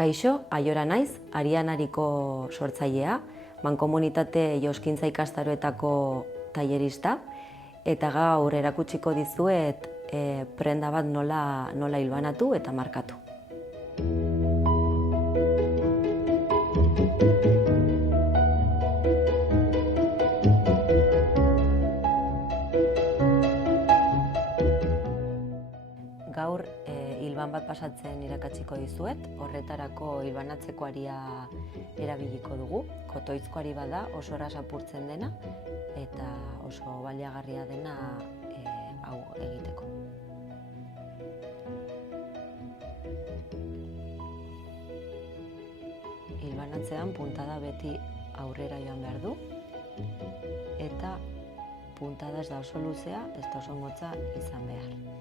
Kaixo, Aiora naiz, Arianariko sortzailea, mankomunitate joskintza ikastaroetako tailerista, eta gaur erakutsiko dizuet prenda bat nola hilbanatu eta markatu. Gaur hilban bat pasatzen irakatsiko dizuet, horretarako hilbanatzeko aria erabiliko dugu. Kotoizko ari bada, oso erraz apurtzen dena eta oso baliagarria dena hau egiteko. Hilbanatzean puntada beti aurrera joan behar du eta puntada ez da oso luzea, ez da oso motza izan behar.